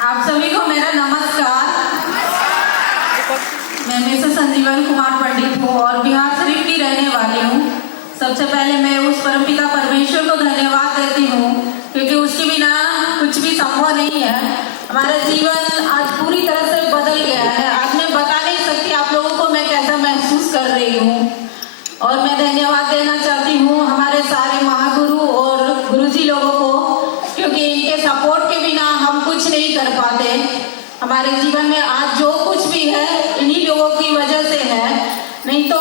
आप सभी को मेरा नमस्कार। मैं मिसेस संजीवन कुमार पंडित हूँ और बिहार शरीफ की रहने वाली हूँ। सबसे पहले मैं उस परमपिता परमेश्वर को धन्यवाद देती हूँ क्योंकि उसके बिना कुछ भी संभव नहीं है। हमारा जीवन आज पूरी तरह से बदल गया है। आज मैं बता नहीं सकती आप लोगों को मैं कैसा महसूस कर रही हूँ। और मैं धन्यवाद देना चाहती हूँ हमारे सारे महागुरु और गुरुजी लोगों को, क्योंकि इनके सपोर्ट के बिना हम कुछ नहीं कर पाते। हमारे जीवन में आज जो कुछ भी है इन्हीं लोगों की वजह से है, नहीं तो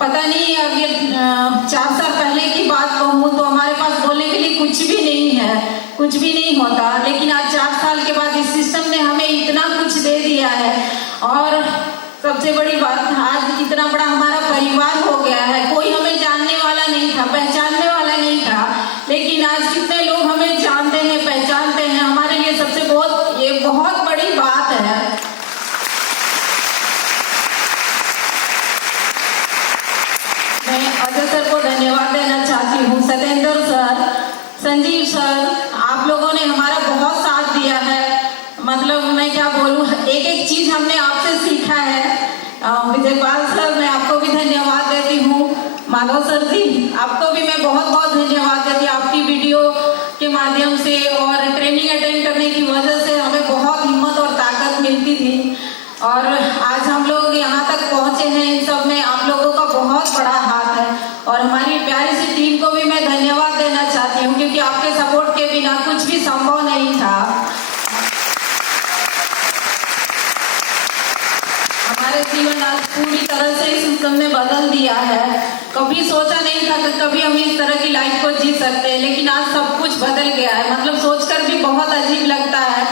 पता नहीं। अब ये 4 साल पहले की बात कहूँ तो हमारे पास बोलने के लिए कुछ भी नहीं है, कुछ भी नहीं होता। लेकिन आज 4 साल के बाद इस सिस्टम ने हमें इतना कुछ दे दिया है। और सबसे बड़ी बात, आज इतना बड़ा हमारा परिवार हो गया है। कोई हमें जानने वाला नहीं था, पहचानने वाला नहीं था, लेकिन आज कितने लोग हमें जानते हैं, पहचानते हैं। हमारे लिए ये बहुत बड़ी बात है। मैं अजय सर को धन्यवाद देना चाहती हूँ, सत्येंद्र सर, संजीव सर, आप लोगों ने हमारा बहुत साथ दिया है। मतलब मैं क्या बोलूँ, एक एक चीज हमने आपसे सीखा है। विजयपाल सर, मैं आपको भी धन्यवाद देती हूँ। माधव सर जी, आपको भी मैं बहुत बहुत धन्यवाद देती हूँ। आपकी वीडियो के माध्यम से और ट्रेनिंग अटेंड करने की वजह से हमें बहुत हिम्मत और ताकत मिलती थी और आज हम लोग यहाँ तक पहुँचे हैं। इन सब में आप लोगों का बहुत बड़ा हाथ है और हमारी प्यारी सी टीम को भी मैं धन्यवाद देना चाहती हूँ, क्योंकि आपके सपोर्ट के बिना कुछ भी संभव नहीं था। हमारे जीवन आज पूरी तरह से इस सिस्टम ने बदल दिया है। कभी सोचा नहीं था कि कभी हम इस तरह की लाइफ को जी सकते हैं, लेकिन आज सब कुछ बदल गया है। मतलब सोचकर भी बहुत अजीब लगता है।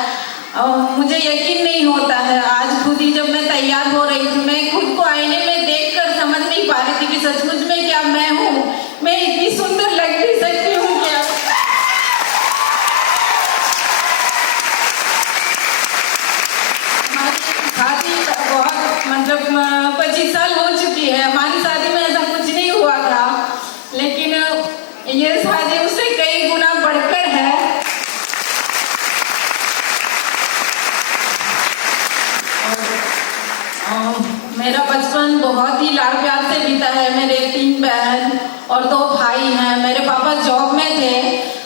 मुझे यकीन नहीं होता है। आज खुद ही जब मैं तैयार हो रही थी, मैं खुद को आईने में देखकर समझ नहीं पा रही थी कि सचमुच में क्या मैं हूँ, मैं इतनी सुंदर लग भी सकती हूँ क्या। शादी बहुत मतलब 25 साल हो चुकी है। हमारी शादी में ऐसा कुछ नहीं हुआ था, लेकिन ये शादी उससे कई गुना बढ़कर है। मेरा बचपन बहुत ही लाड़ प्यार से बीता है। मेरे 3 बहन और 2 भाई हैं। मेरे पापा जॉब में थे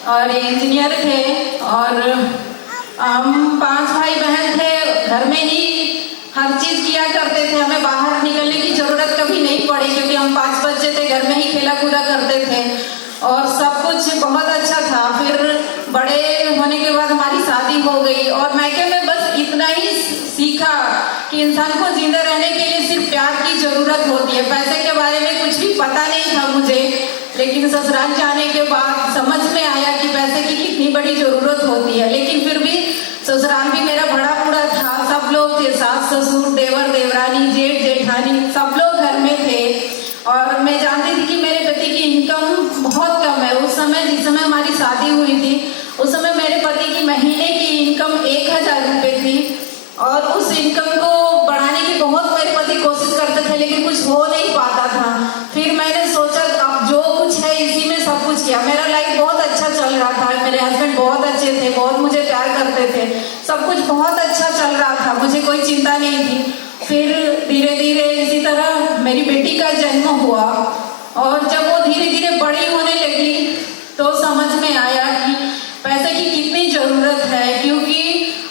और इंजीनियर थे और हम 5 भाई बहन थे। घर में ही हर चीज किया करते थे, हमें बाहर निकलने की जरूरत कभी नहीं पड़ी, क्योंकि हम 5 बच्चे थे, घर में ही खेला कूदा करते थे और सब कुछ बहुत अच्छा था। फिर बड़े होने के बाद हमारी शादी हो गई और मैके में बस इतना ही सीखा कि इंसान को जिंदा रहने के लिए सिर्फ प्यार की जरूरत होती है। पैसे के बारे में कुछ भी पता नहीं था मुझे, लेकिन ससुराल जाने के बाद समझ में आया कि पैसे की कितनी बड़ी जरूरत होती है। लेकिन फिर भी ससुराल भी मेरा बड़ा बूढ़ा था, सब लोग थे, सास ससुर, देवर देवरानी, जेठ जेठानी, सब लोग घर में थे और मैं जानती थी कि मेरे पति की इनकम बहुत कम है। उस समय जिस समय हमारी शादी हुई थी, उस समय मेरे पति की महीने की इनकम 1000 रुपये थी और उस इनकम को बढ़ाने की बहुत मेरे पति कोशिश करते थे, लेकिन कुछ हो नहीं पाता था। फिर मैंने सोचा अब जो कुछ है इसी में सब कुछ किया। मेरा लाइफ बहुत अच्छा चल रहा था, मेरे हस्बैंड बहुत अच्छे थे, बहुत मुझे प्यार करते थे, सब कुछ बहुत अच्छा चल रहा था, मुझे कोई चिंता नहीं थी। फिर धीरे धीरे इसी तरह मेरी बेटी का जन्म हुआ और जब वो धीरे धीरे बड़ी होने लगी तो समझ में आया कि पैसे की कितनी जरूरत है, क्योंकि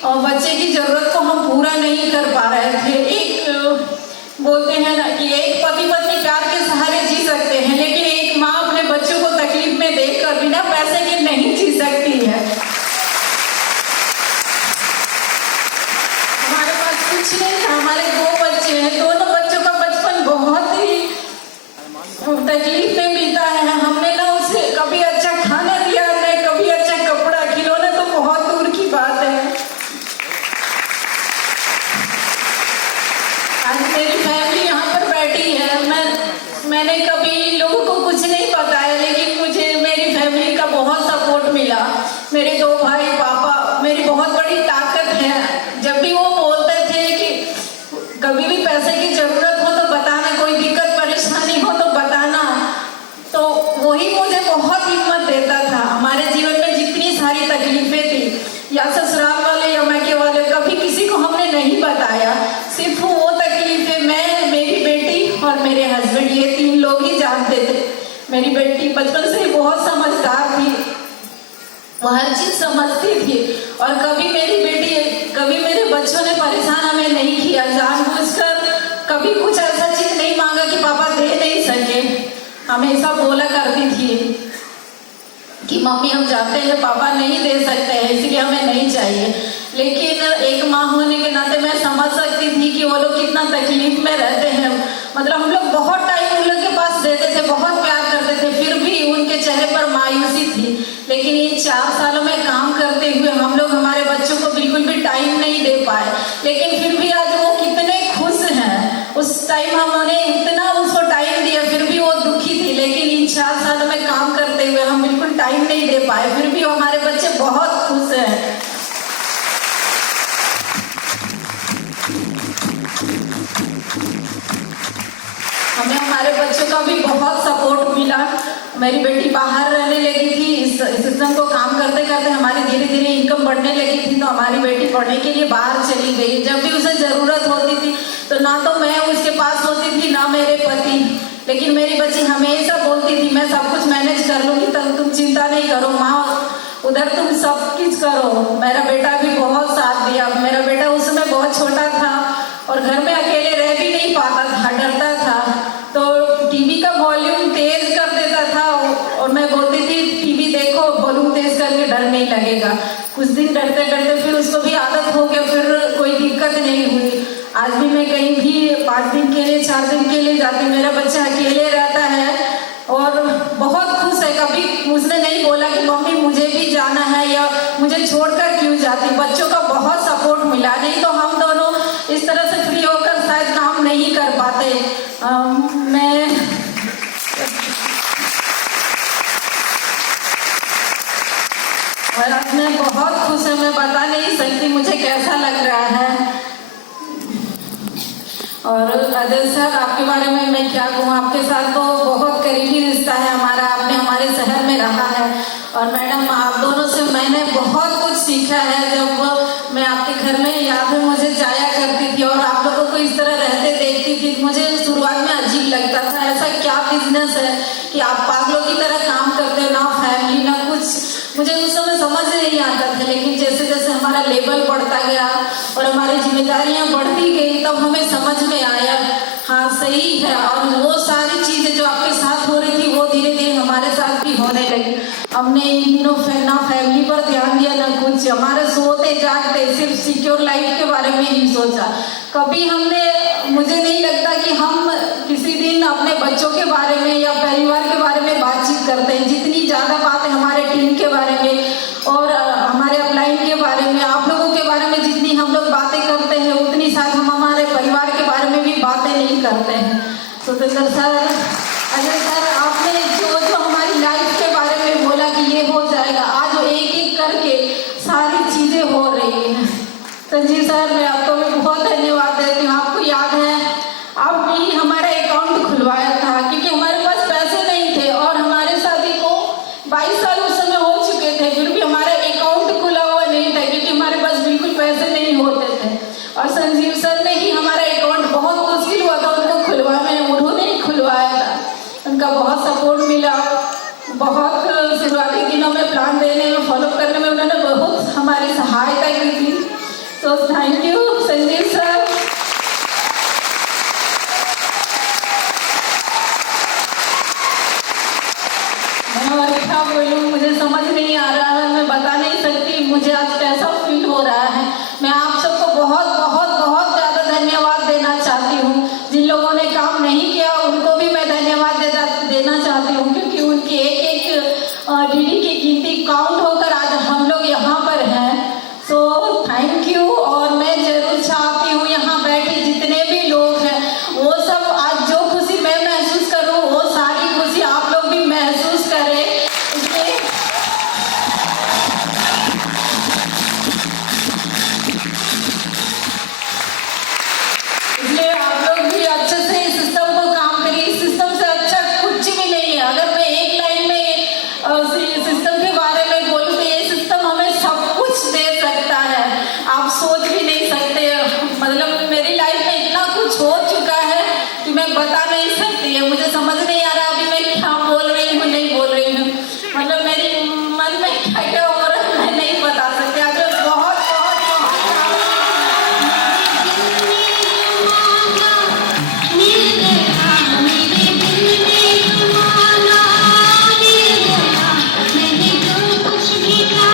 बच्चे की जरूरत को हम पूरा नहीं कर पा रहे थे। एक बोलते हैं ना कि एक पति पत्नी प्यार के सहारे जी सकते हैं, लेकिन एक माँ अपने बच्चों को तकलीफ में देखकर बिना पैसे के नहीं जी सकती है। हमारे पास कुछ नहीं था, हमारे 2 बच्चे हैं, दोनों बच्चों का बचपन बहुत ही तकलीफ में बीता है। हमने ना उसे कभी अच्छा खाना दिया, न कभी अच्छा कपड़ा, खिलौने तो बहुत दूर की बात है। आज मेरी फैमिली यहाँ पर बैठी है। मैंने कभी लोगों को कुछ नहीं बताया, लेकिन मुझे मेरी फैमिली का बहुत सपोर्ट मिला। मेरे 2 भाई, पापा मेरी बहुत बड़ी ताकत है। जब भी वो बोलते थे कि कभी भी पैसे की जरूरत हो तो बताना, कोई दिक्कत परेशानी हो तो बताना, तो वही मुझे बहुत हिम्मत देता था। हमारे जीवन में जितनी सारी तकलीफें थी, या ससुराल वाले या मैके वाले मेरी बेटी बचपन से ही बहुत समझदार थी, वो हर चीज समझती थी। और कभी मेरे बच्चों ने परेशान हमें नहीं किया, जानबूझकर कभी कुछ ऐसा चीज नहीं मांगा कि पापा दे नहीं सके। हमेशा बोला करती थी कि मम्मी हम जानते हैं पापा नहीं दे सकते हैं, इसलिए हमें नहीं चाहिए। लेकिन एक माँ होने के नाते मैं समझ सकती थी कि वो लोग कितना तकलीफ में रहते हैं। मतलब हम लोग बहुत टाइम उन लोग के पास देते थे, बहुत प्यार करते थे, फिर भी उनके चेहरे पर मायूसी थी। लेकिन इन 4 सालों में काम करते हुए हम लोग हमारे बच्चों को बिल्कुल भी टाइम नहीं दे पाए, लेकिन फिर भी आज वो कितने खुश हैं। उस टाइम हमने इतना उसको टाइम दिया, फिर भी वो दुखी थी। लेकिन इन 4 सालों में काम करते हुए हम बिल्कुल टाइम नहीं दे पाए, फिर भी हमारे बच्चे बहुत खुश हैं। हमें हमारे बच्चों का भी बहुत सपोर्ट मिला। मेरी बेटी बाहर रहने लगी थी, इस सिस्टम को काम करते करते हमारी धीरे धीरे इनकम बढ़ने लगी थी, तो हमारी बेटी पढ़ने के लिए बाहर चली गई। जब भी उसे ज़रूरत होती थी तो ना तो मैं उसके पास होती थी ना मेरे पति, लेकिन मेरी बच्ची हमेशा बोलती थी मैं सब कुछ मैनेज कर लूँगी, तब तुम चिंता नहीं करो माँ, उधर तुम सब कुछ करो। मेरा बेटा भी बहुत साथ दिया। मेरा बेटा उस समय बहुत छोटा था और घर में अकेले रह भी नहीं पाता था, डरता था, तो टीवी का वॉल्यूम तेज कर देता था और मैं बोलती थी टीवी देखो, वॉल्यूम तेज करके डर नहीं लगेगा। कुछ दिन डरते डरते फिर उसको भी आदत हो गया, फिर कोई दिक्कत नहीं हुई। आज भी मैं कहीं भी 5 दिन के लिए 4 दिन के लिए जाती, मेरा बच्चा अकेले रहता है और बहुत खुश है। कभी उसने नहीं बोला कि मम्मी मुझे भी जाना है या मुझे छोड़कर क्यों जाती। बच्चों का बहुत सपोर्ट मिला, नहीं तो हम दोनों इस तरह से फ्री होकर शायद काम नहीं कर पाते। मैं और अब मैं बहुत खुश हूँ, मैं बता नहीं सकती मुझे कैसा लग रहा है। और अजय सर, आपके बारे में मैं क्या कहूँ, आपके साथ तो बहुत करीबी रिश्ता है हमारा, आपने हमारे शहर में रहा है। और मैडम आप दोनों से मैंने बहुत कुछ सीखा है। जब मैं आपके घर में याद है मुझे जाया करती थी और आप लोगों को इस तरह रहते देखती थी, मुझे शुरुआत में अजीब लगता था, ऐसा क्या बिजनेस है कि आप पागलों की तरह काम करते हो, ना फैमिली ना कुछ। मुझे उस समय समझ नहीं आता था, लेकिन जैसे जैसे हमारा लेवल बढ़ता गया और हमारी जिम्मेदारियां बढ़ती गई तब हमें समझ में आया हाँ सही है। और वो सारी चीजें जो आपके साथ हो रही थी वो धीरे धीरे हमारे साथ भी होने लगी। हमने इन दिनों ना फैमिली पर ध्यान दिया ना कुछ, हमारे सोते जागते सिर्फ सिक्योर लाइफ के बारे में ही सोचा। कभी हमने, मुझे नहीं लगता कि हम किसी दिन अपने बच्चों के बारे में या परिवार के बारे में बातचीत करते हैं। जितनी ज़्यादा बातें हमारे टीम के बारे में और हमारे अपलाइन के बारे में, आप लोगों के बारे में जितनी हम लोग बातें करते हैं उतनी शायद हम हमारे परिवार के बारे में भी बातें नहीं करते हैं। सुतेंद्र सर, अजय सर, आपने जो जो हमारी लाइफ के बारे में बोला कि ये हो जाएगा, आज एक एक करके सारी चीज़ें हो रही हैं। संजीव सर, मैं आपको भी बहुत धन्यवाद देती हूँ। आपको याद है आपने ही हमारा अकाउंट खुलवाया था, क्योंकि हमारे पास पैसे नहीं थे और हमारे शादी को 22 साल उस समय हो चुके थे, फिर भी हमारा अकाउंट खुला हुआ नहीं था क्योंकि हमारे पास बिल्कुल पैसे नहीं होते थे। और संजीव सर ने ही हमारा अकाउंट, बहुत मुश्किल हुआ था उनको खुलवाने, उन्होंने ही खुलवाया था। उनका बहुत सपोर्ट मिला, बहुत शुरुआती दिनों में प्लान देने में, फॉलो करने में उन्होंने बहुत हमारी सहायता की थी। तो थैंक यू